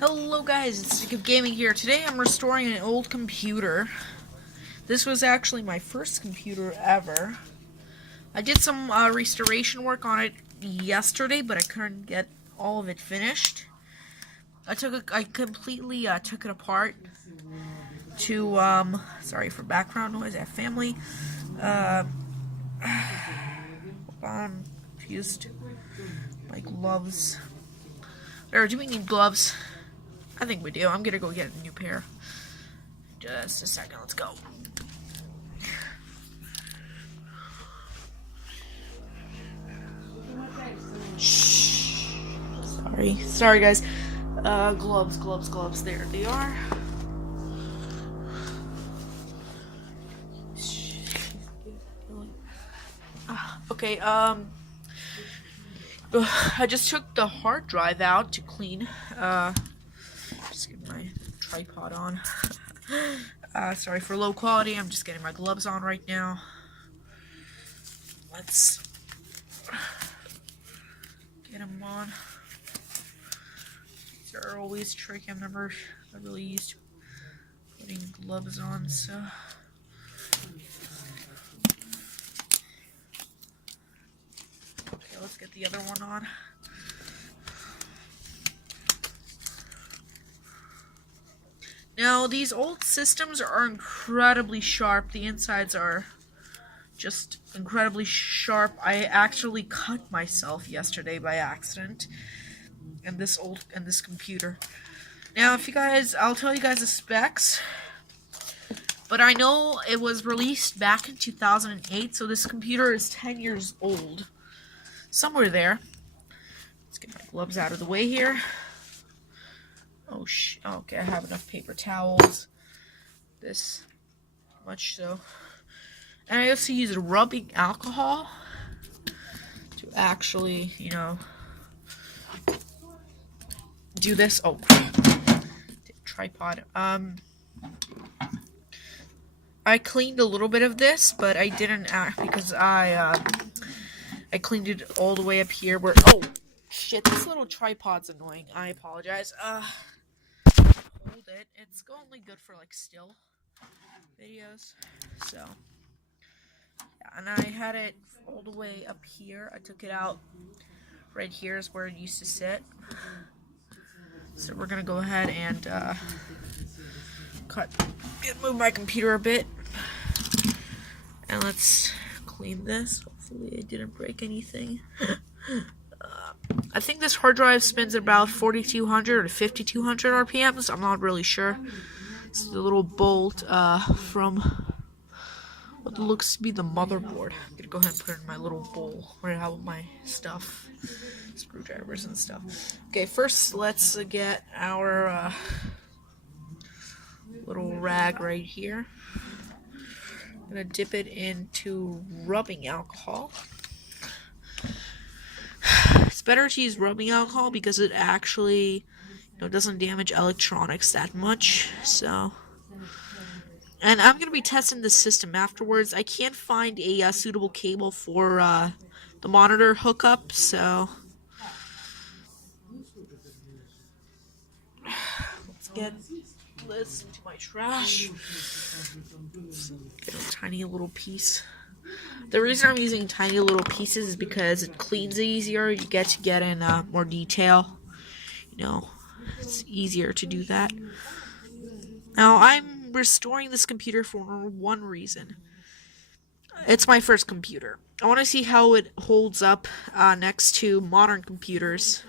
Hello guys, it's Stick of Gaming here. Today I'm restoring an old computer. This was actually my first computer ever. I did some restoration work on it yesterday, but I couldn't get all of it finished. I completely took it apart to, sorry for background noise, I have family. Hold on, confused. My gloves. Or do we need gloves? I think we do. I'm gonna go get a new pair. Just a second, let's go. Shh. Sorry guys. Gloves, there they are. Okay, I just took the hard drive out to clean. Just get my tripod on. Sorry for low quality. I'm just getting my gloves on right now. Let's get them on. These are always tricky. I'm never really used to putting gloves on, so. Okay, let's get the other one on. Now, these old systems are incredibly sharp. The insides are just incredibly sharp. I actually cut myself yesterday by accident in this computer. Now, I'll tell you guys the specs. But I know it was released back in 2008, so this computer is 10 years old. Somewhere there. Let's get my gloves out of the way here. Oh, okay, I have enough paper towels. This much so. And I also use rubbing alcohol to actually, do this. Oh, tripod. I cleaned a little bit of this, but I didn't because I cleaned it all the way up here where, oh, shit, this little tripod's annoying. I apologize. Hold it. It's only good for, like, still videos. So, yeah, and I had it all the way up here. I took it out. Right here is where it used to sit. So we're gonna go ahead and, move my computer a bit. And let's clean this. Hopefully I didn't break anything. I think this hard drive spins at about 4,200 or 5,200 RPMs. I'm not really sure. It's the little bolt from what looks to be the motherboard. I'm gonna go ahead and put it in my little bowl where I have my stuff, screwdrivers and stuff. Okay, first let's get our little rag right here. I'm gonna dip it into rubbing alcohol. It's better to use rubbing alcohol because it actually, doesn't damage electronics that much. So, and I'm gonna be testing the system afterwards. I can't find a suitable cable for the monitor hookup, so let's get this into my trash. Get a tiny little piece. The reason I'm using tiny little pieces is because it cleans easier. You get to get in more detail. It's easier to do that. Now, I'm restoring this computer for one reason. It's my first computer. I want to see how it holds up next to modern computers.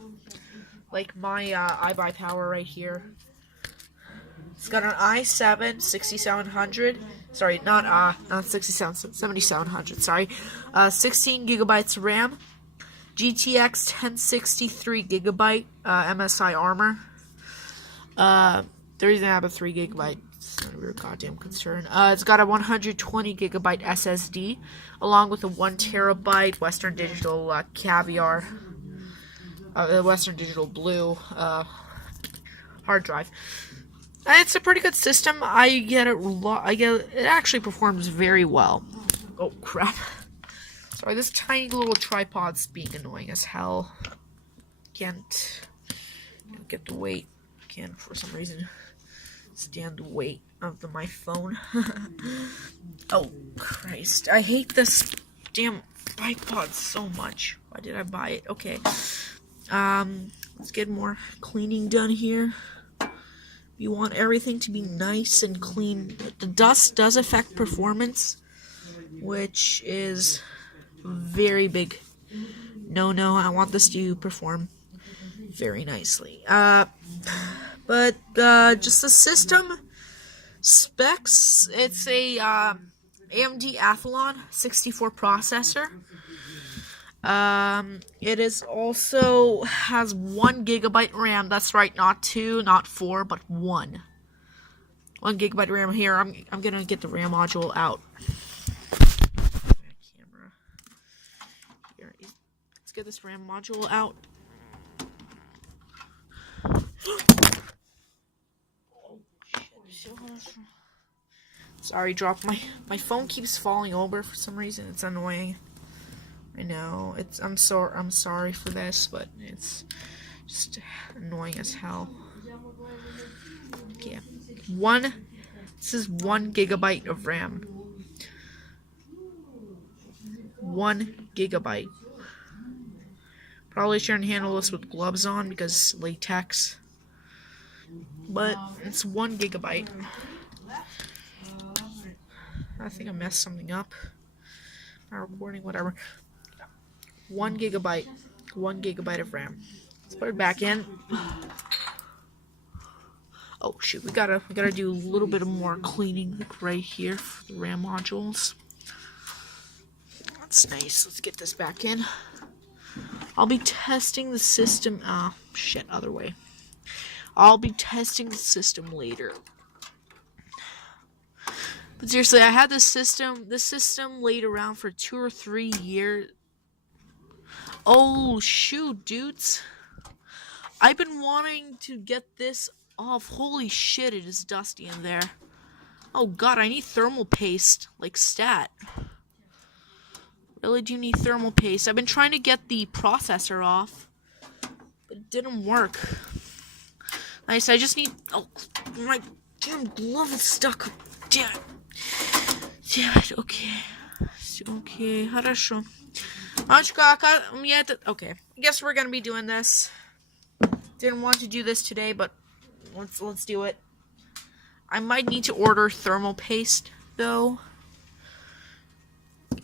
Like my iBuyPower right here. It's got an i7 6700. Sorry, not 7700. Sorry, 16 gigabytes of RAM, GTX 1063 gigabyte MSI Armor. The reason I have a 3 gigabyte, it's not a real goddamn concern. It's got a 120 gigabyte SSD, along with a 1 terabyte Western Digital Caviar, Western Digital Blue hard drive. It's a pretty good system. It actually performs very well. Oh crap! Sorry, this tiny little tripod's being annoying as hell. Can't get the weight can't for some reason stand the weight of my phone. Oh Christ, I hate this damn bipod so much. Why did I buy it? Okay. Let's get more cleaning done here. You want everything to be nice and clean. The dust does affect performance, which is very big. No, I want this to perform very nicely. But just the system specs, it's a AMD Athalon 64 processor. It is also has 1 gigabyte RAM. That's right, not 2, not 4, but 1. 1 gigabyte RAM here. I'm gonna get the RAM module out. Camera. Here, let's get this RAM module out. Sorry, dropped my phone keeps falling over for some reason. It's annoying. I know. I'm sorry for this, but it's just annoying as hell. Okay. This is 1 gigabyte of RAM. 1 gigabyte. Probably shouldn't handle this with gloves on because latex. But it's 1 gigabyte. I think I messed something up. Not recording, whatever. 1 gigabyte. 1 gigabyte of RAM. Let's put it back in. Oh shoot, we gotta do a little bit more cleaning right here for the RAM modules. That's nice. Let's get this back in. I'll be testing the system. Other way. I'll be testing the system later. But seriously, I had this system laid around for 2 or 3 years. Oh shoot, dudes. I've been wanting to get this off. Holy shit, it is dusty in there. Oh god, I need thermal paste, like stat. Really do need thermal paste. I've been trying to get the processor off, but it didn't work. Nice, I just need... Oh, my damn glove is stuck. Damn it. Damn it, okay. Okay, хорошо. Okay, I guess we're gonna be doing this. Didn't want to do this today, but let's do it. I might need to order thermal paste, though. Okay.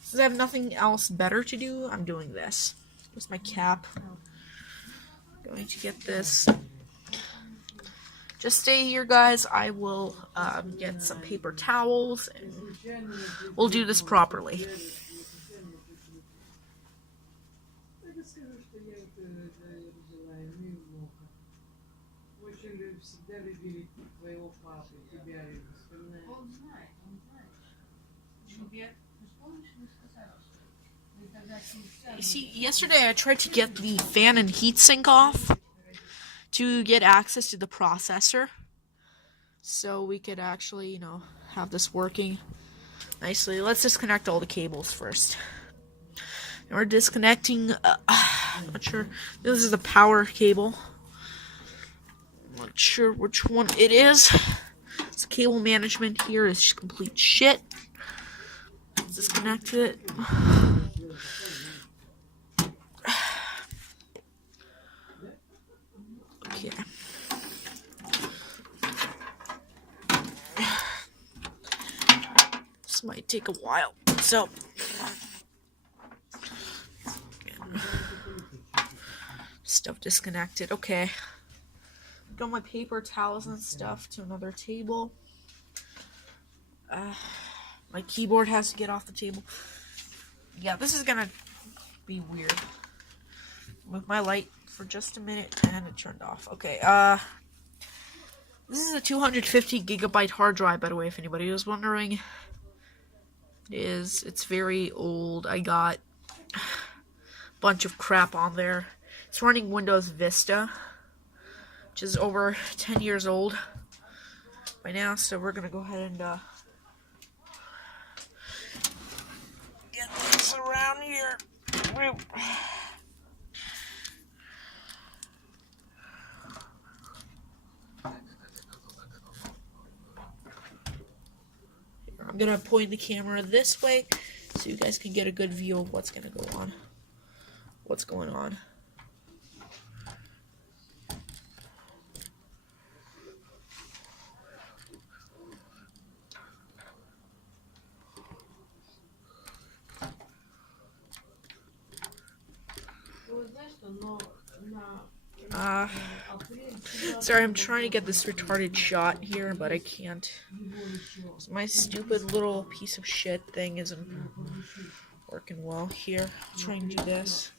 Since I have nothing else better to do, I'm doing this. Here's my cap. Going to get this. Just stay here, guys. I will get some paper towels, and we'll do this properly. You see, yesterday I tried to get the fan and heatsink off to get access to the processor, so we could actually, have this working nicely. Let's disconnect all the cables first. And we're disconnecting, I'm not sure, this is the power cable. I'm not sure which one it is. This cable management here is complete shit. Let's disconnect it. Okay. This might take a while, so stuff disconnected. Okay, got my paper towels and stuff to another table. My keyboard has to get off the table. Yeah, this is gonna be weird. Move my light for just a minute, and it turned off. Okay, this is a 250 gigabyte hard drive, by the way, if anybody was wondering. It's very old. I got a bunch of crap on there. It's running Windows Vista, which is over 10 years old by now, so we're gonna go ahead and get this around here. I'm gonna point the camera this way so you guys can get a good view of what's gonna go on. What's going on. Sorry, I'm trying to get this retarded shot here, but I can't. My stupid little piece of shit thing isn't working well here. I'll try and do this.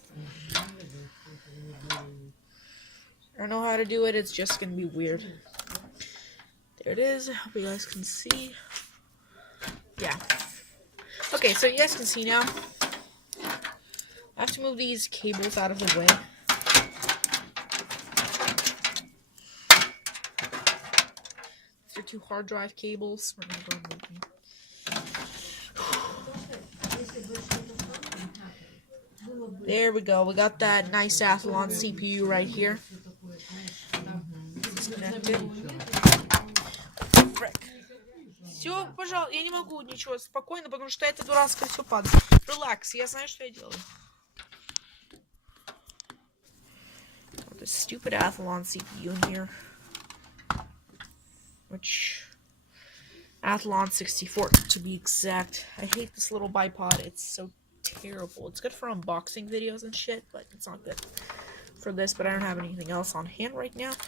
I don't know how to do it, it's just gonna be weird. There it is. I hope you guys can see. Yeah. Okay, so you guys can see now. I have to move these cables out of the way. These are 2 hard drive cables. We're gonna go and move them. There we go. We got that nice Athalon CPU right here. It's connected. Все, пожалуйста, я не могу ничего спокойно, потому что это дурацкое все падает. Relax, я знаю, что я делаю. This stupid Athalon CPU in here, which Athalon 64 to be exact. I hate this little bipod. It's so terrible. It's good for unboxing videos and shit, but it's not good for this. But I don't have anything else on hand right now. So.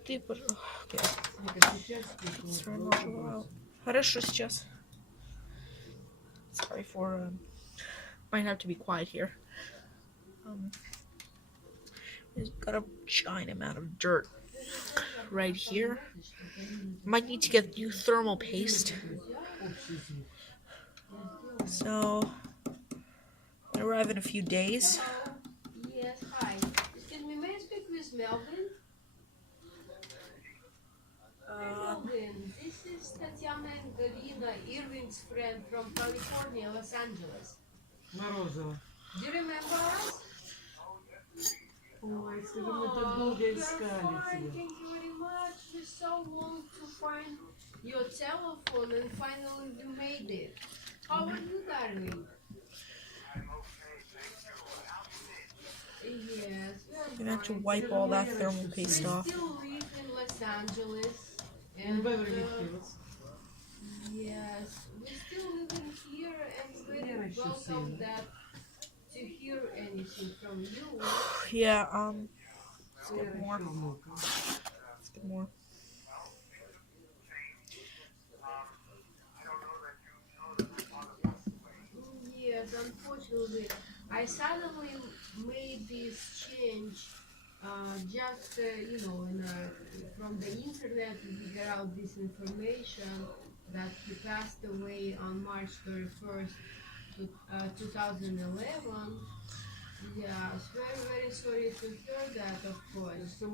Okay. Хорошо сейчас. Sorry for might have to be quiet here. We've got a giant amount of dirt right here. Might need to get new thermal paste. So, I'll arrive in a few days. Yes, hi. Excuse me, may I speak with Melvin? Melvin, this is Tatiana and Galina, Irving's friend from California, Los Angeles. Морозова. Do you remember us? Ой, скажи, мы так долго искали тебя. Thank you very much. We so long to find your telephone and finally we made it. How are you, darling? Yes, You're gonna have to wipe all that thermal paste off. We still live in Los Angeles. In Beverly Hills. Yes, we still live in here and very welcome that to hear anything from you. Yeah, let's get more. Let's get more. Yes, unfortunately, I suddenly made this change just, from the internet to figure out this information that he passed away on March 31st, 2011. Yes, very sorry to hear that, of course. But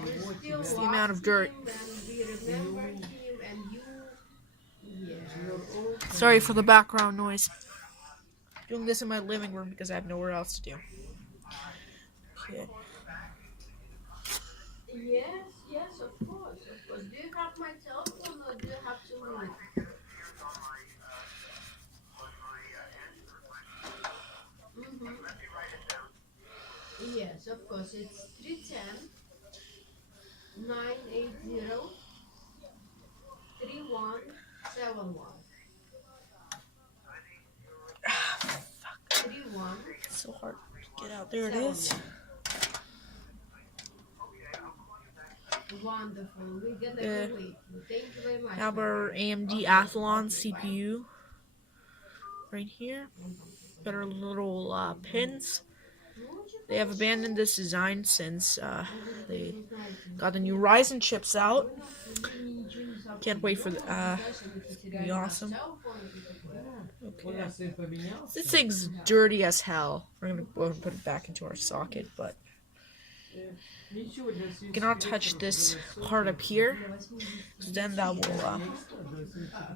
we still It's the amount of dirt. him and we remember him and you. Yes. Sorry for the background noise. Doing this in my living room because I have nowhere else to do. Okay. Yes, of course. Do you have my telephone or do you have to move? Yes, of course. It's 310-980-3171. Fuck. 31. It's so hard to get out. There it is. Wonderful. We're gonna go wait. Thank you very much. Have our AMD Athalon CPU right here. Got our little pins. They have abandoned this design since they got the new Ryzen chips out. Can't wait for it's gonna be awesome. Okay. This thing's dirty as hell. We're gonna go and put it back into our socket, but you cannot touch this part up here, because then that will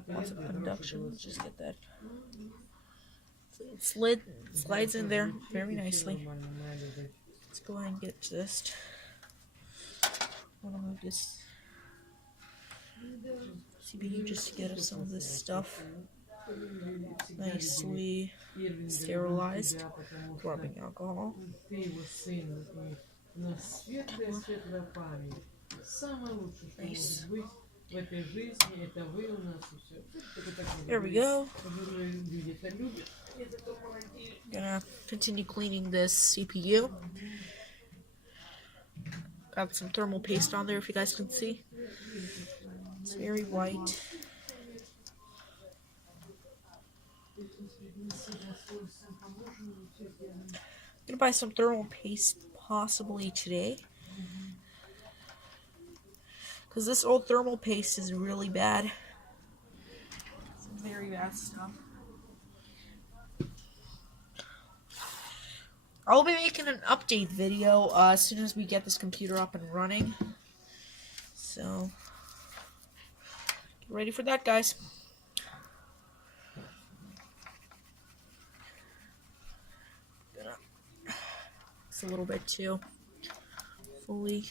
lots of conduction. Let's just get that. It slides in there very nicely. Let's go ahead and get to this. I want to move this CPU just to get us some of this stuff nicely sterilized. Rubbing alcohol. Ты его сын, и на светлая память. Самое лучшее, что может быть в этой жизни, это вы у нас и все. There we go. Люди это любят. Это то молодец. Gonna continue cleaning this CPU. Got some thermal paste on there if you guys can see. It's very white. I'm gonna buy some thermal paste possibly today. Because this old thermal paste is really bad. Some very bad stuff. I'll be making an update video as soon as we get this computer up and running. So, get ready for that, guys. It's a little bit too fully.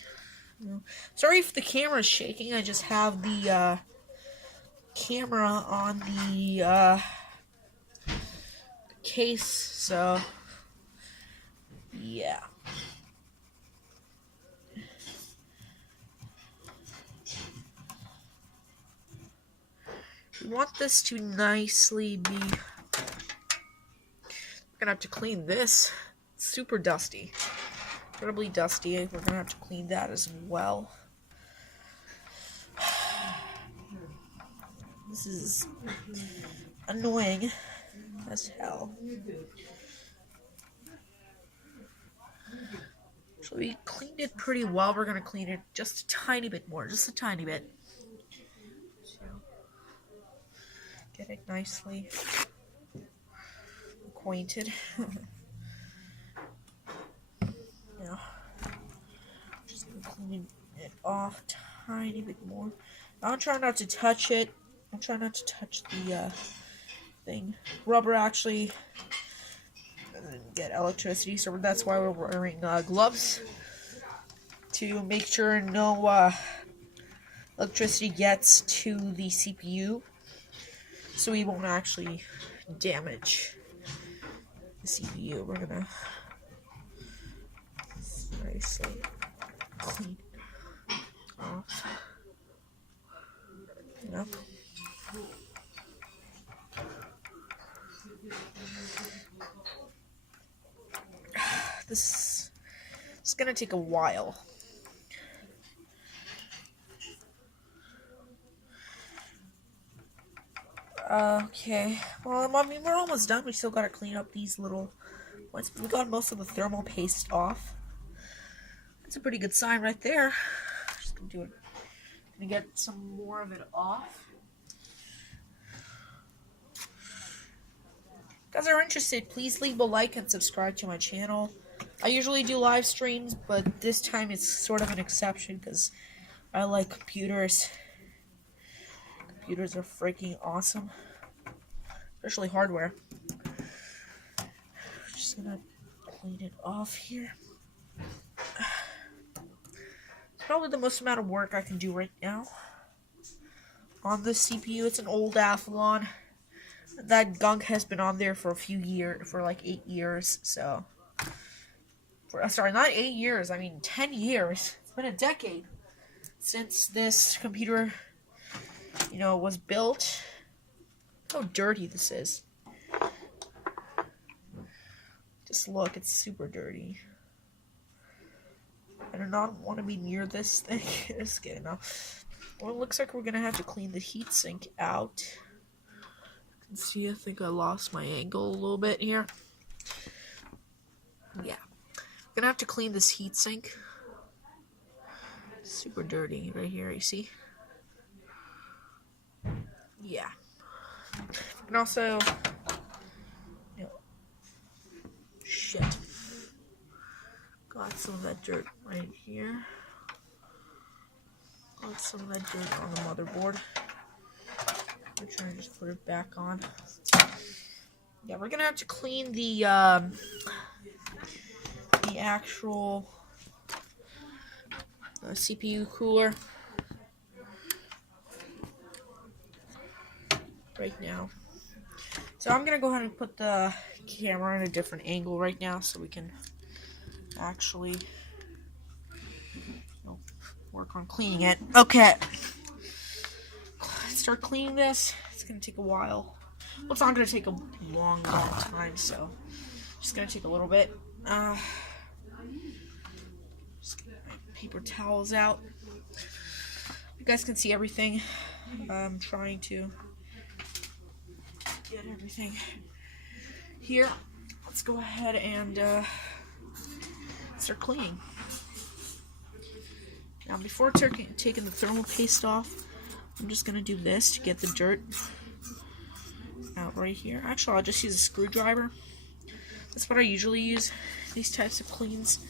Sorry if the camera is shaking. I just have the camera on the case, so yeah. We want this to nicely be. We're gonna have to clean this. It's super dusty. Incredibly dusty. We're gonna have to clean that as well. This is annoying as hell. So we cleaned it pretty well. We're gonna clean it just a tiny bit more, just a tiny bit. So, get it nicely acquainted. Now, just gonna clean it off a tiny bit more. I'll try not to touch it. I'll try not to touch the thing. Rubber actually doesn't get electricity, so that's why we're wearing gloves to make sure no electricity gets to the CPU, so we won't actually damage the CPU. We're gonna nicely clean it off. Yep. This is gonna take a while. Okay. Well, I mean, we're almost done. We still gotta clean up these little ones. We got most of the thermal paste off. That's a pretty good sign right there. Just gonna do it. Gonna get some more of it off. If you guys are interested, please leave a like and subscribe to my channel. I usually do live streams, but this time it's sort of an exception because I like computers. Computers are freaking awesome, especially hardware. Just gonna clean it off here. It's probably the most amount of work I can do right now on this CPU. It's an old Athalon. That gunk has been on there for a few years, for like 8 years. So, sorry, not 8 years. I mean 10 years. It's been a decade since this computer, you know, was built. Look how dirty this is. Just look, it's super dirty. I do not want to be near this thing. Just kidding. Now, well, it looks like we're gonna have to clean the heatsink out. You can see, I think I lost my angle a little bit here. Yeah, we're gonna have to clean this heatsink. Super dirty right here. You see? Yeah. And also, you know, shit. Got some of that dirt right here. Got some of that dirt on the motherboard. I'm trying to just put it back on. Yeah, we're gonna have to clean the actual CPU cooler. right now. So I'm gonna go ahead and put the camera in a different angle right now so we can actually work on cleaning it. Okay. Start cleaning this. It's gonna take a while. Well, it's not gonna take a long time, so just gonna take a little bit. Just get my paper towels out. You guys can see everything. I'm trying to get everything here. Let's go ahead and start cleaning. Now, before taking the thermal paste off, I'm just going to do this to get the dirt out right here. Actually, I'll just use a screwdriver. That's what I usually use, these types of cleans.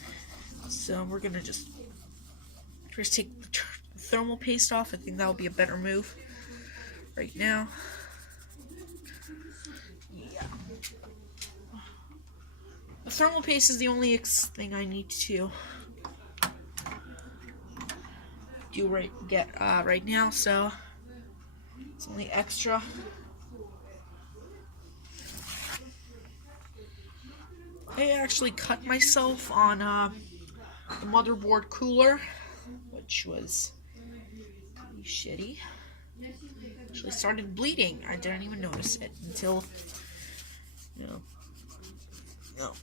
So we're going to just first take the thermal paste off. I think that will be a better move right now. Yeah. The thermal paste is the only thing I need to do right now, so it's only extra. I actually cut myself on the motherboard cooler, which was pretty shitty. Actually started bleeding. I didn't even notice it until,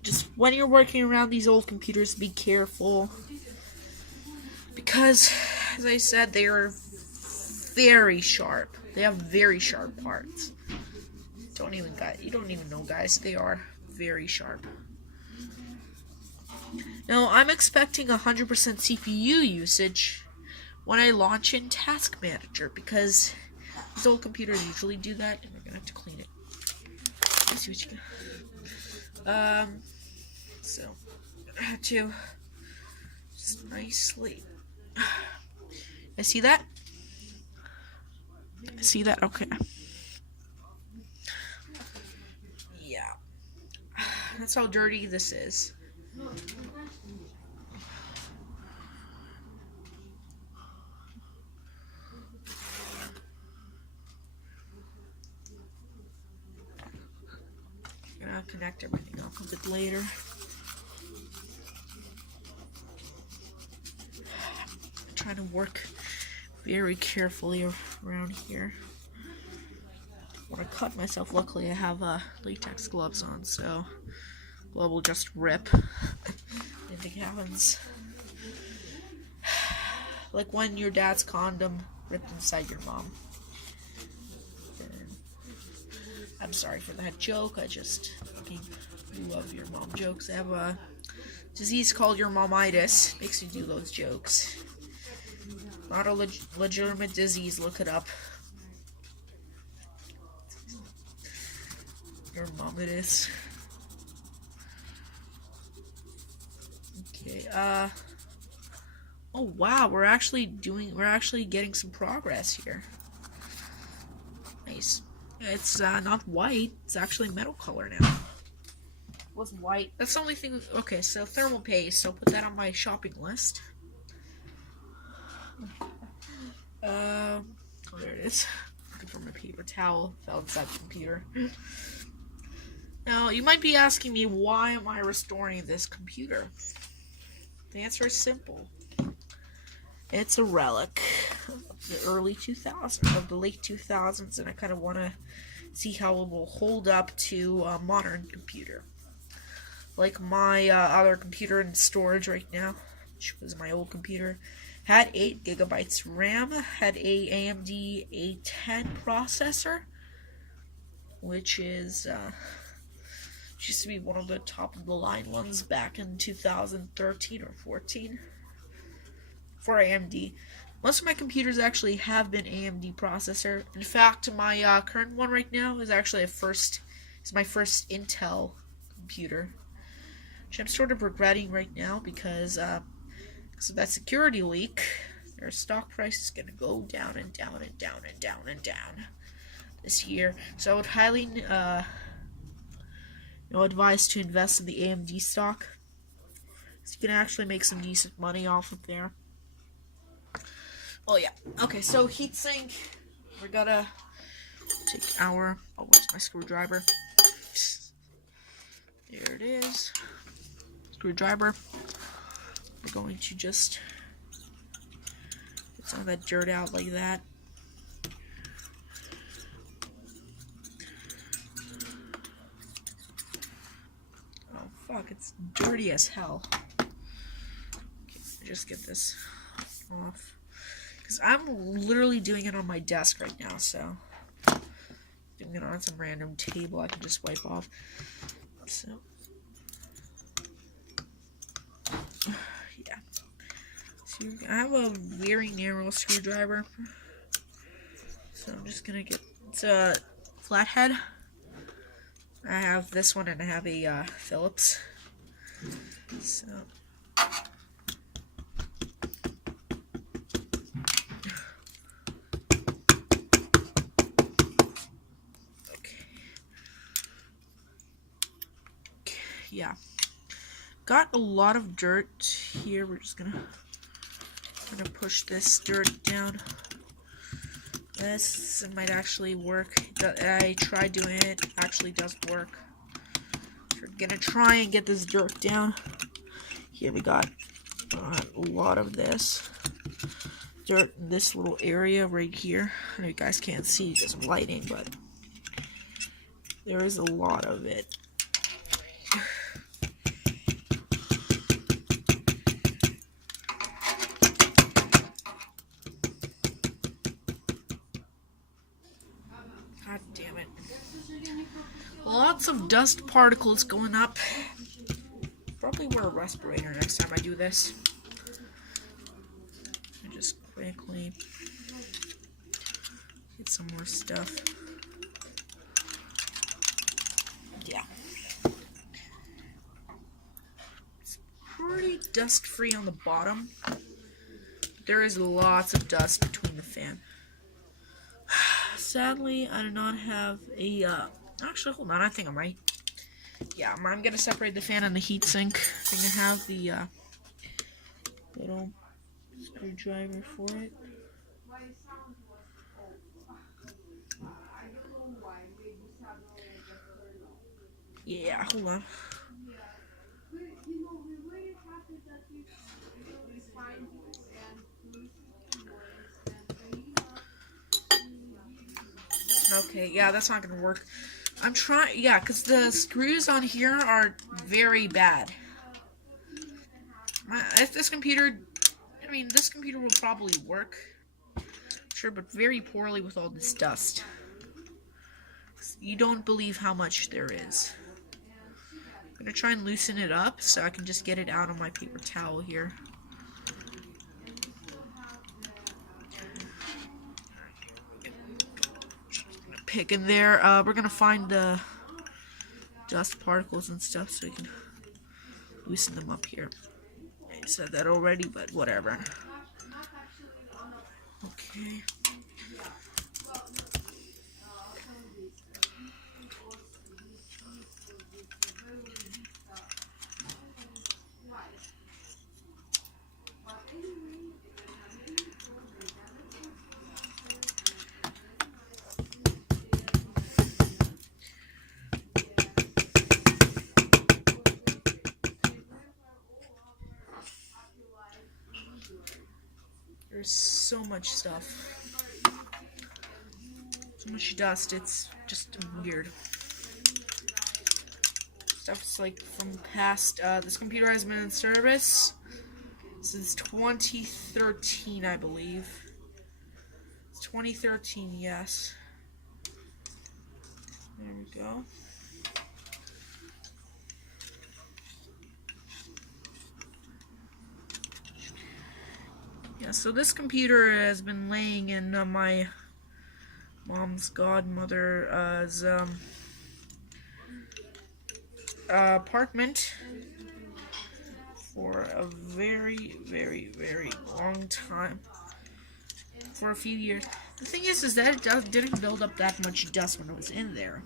just when you're working around these old computers, be careful. Because, as I said, they are very sharp. They have very sharp parts. You don't even know, guys. They are very sharp. Now, I'm expecting 100% CPU usage when I launch in Task Manager, because these old computers usually do that, and we're gonna have to clean it. Let's see what you got. So I'm gonna have to just nicely. I see that. See that? Okay. Yeah. That's how dirty this is. I'm gonna connect everything up a bit later. I'm trying to work very carefully around here. When I cut myself, luckily I have latex gloves on, so glove will just rip. Anything happens. Like when your dad's condom ripped inside your mom. I'm sorry for that joke. I just fucking love your mom jokes. I have a disease called your momitis. Makes me do those jokes. Not a legitimate disease. Look it up. Your momitis. Okay. Oh wow, we're actually getting some progress here. Nice. It's not white. It's actually metal color now. It was white. That's the only thing. Okay, so thermal paste. I'll put that on my shopping list. Oh, there it is. Looking for my paper towel. Fell inside the computer. Now, you might be asking me, why am I restoring this computer? The answer is simple. It's a relic of the early 2000s, of the late 2000s, and I kind of want to see how it will hold up to a modern computer. Like my other computer in storage right now, which was my old computer, had 8 gigabytes RAM, had a AMD A10 processor, which is used to be one of the top of the line ones back in 2013 or 14 for AMD. Most of my computers actually have been AMD processor. In fact, my current one right now is actually my first Intel computer, which I'm sort of regretting right now because of that security leak. Their stock price is going to go down and down and down and down and down this year. So I would highly advise to invest in the AMD stock, so you can actually make some decent money off of there. Well, yeah. Okay, so heatsink. Take our, oh, where's my screwdriver? There it is. Screwdriver. We're going to just get some of that dirt out like that. Oh fuck, it's dirty as hell. Okay, just get this off. Because I'm literally doing it on my desk right now, so doing it on some random table I can just wipe off. So yeah. So I have a very narrow screwdriver. So I'm just gonna get, it's a flathead. I have this one and I have a Phillips. So yeah, got a lot of dirt here. We're just gonna push this dirt down. This might actually work. I tried doing it. Actually does work. We're gonna try and get this dirt down. Here we got a lot of this dirt in this little area right here. I know you guys can't see because of lighting, but there is a lot of it. God damn it. Lots of dust particles going up. Probably wear a respirator next time I do this. I just quickly get some more stuff. Yeah. It's pretty dust free on the bottom. There is lots of dust between the fan. Sadly, I do not have a, actually, hold on, I think I might. Yeah, I'm gonna separate the fan and the heatsink. I think I have the, little screwdriver for it. Yeah, hold on. Okay, yeah, that's not gonna work. I'm trying, yeah, because the screws on here are very bad. If this computer, I mean, this computer will probably work, sure, but very poorly with all this dust. You don't believe how much there is. I'm gonna try and loosen it up so I can just get it out on my paper towel here. Pick in there. We're gonna find the dust particles and stuff so we can loosen them up here. I said that already, but whatever. Okay. There's so much stuff. So much dust, it's just weird. Stuff's like from past, this computer has been in service since 2013, I believe. It's 2013, yes. There we go. Yeah, so this computer has been laying in my mom's godmother's apartment for a very, very, very long time. For a few years. The thing is that it didn't build up that much dust when it was in there.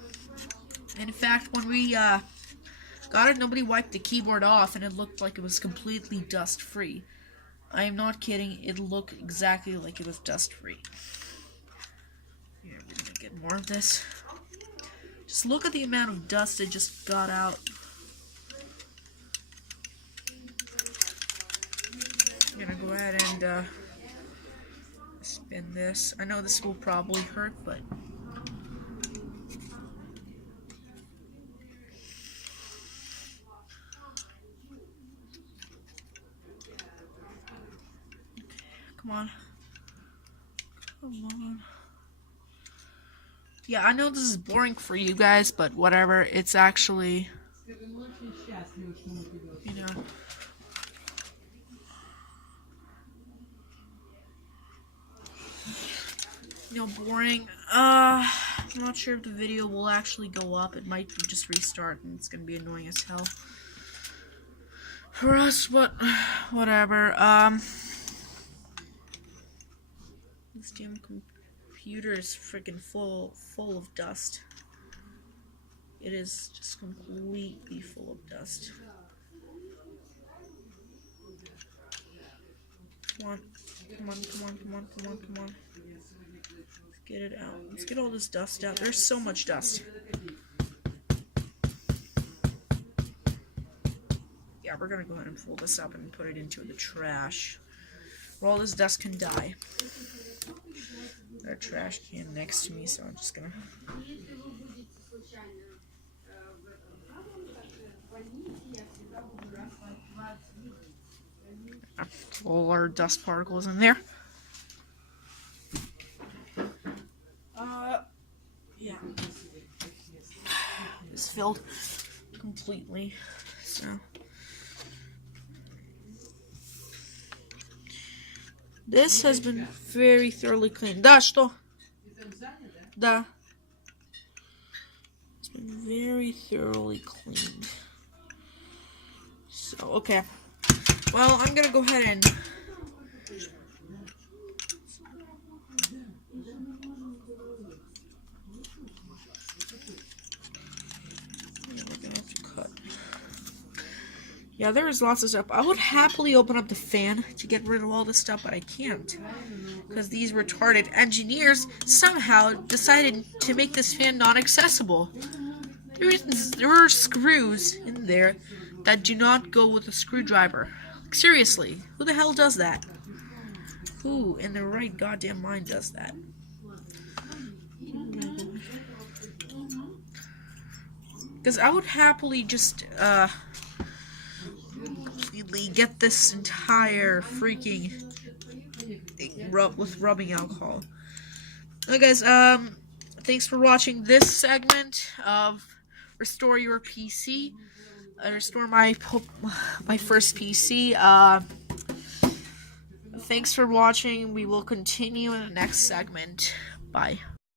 And in fact, when we got it, nobody wiped the keyboard off and it looked like it was completely dust-free. I am not kidding, it looked exactly like it was dust-free. Here, we're gonna get more of this. Just look at the amount of dust it just got out. I'm gonna go ahead and spin this. I know this will probably hurt, but come on. Come on. Yeah, I know this is boring for you guys, but whatever. It's actually, you know, boring. I'm not sure if the video will actually go up. It might just restart, and it's gonna be annoying as hell for us, but whatever. This damn computer is freaking full of dust. It is just completely full of dust. Come on, come on, come on, come on, come on, come on. Let's get it out. Let's get all this dust out. There's so much dust. Yeah, we're gonna go ahead and fold this up and put it into the trash, where all this dust can die. There's a trash can next to me, so I'm just gonna. All our dust particles in there. Yeah. It's filled completely, so. This has been very thoroughly cleaned. Да, что? Да. It's been very thoroughly cleaned. So, okay. Well, I'm gonna go ahead and yeah, there is lots of stuff. I would happily open up the fan to get rid of all this stuff, but I can't. Because these retarded engineers somehow decided to make this fan non-accessible. There are screws in there that do not go with a screwdriver. Like, seriously, who the hell does that? Who in their right goddamn mind does that? Because I would happily just, completely get this entire freaking thing with rubbing alcohol. Alright guys, thanks for watching this segment of Restore Your PC. Restore my first PC. Thanks for watching. We will continue in the next segment. Bye.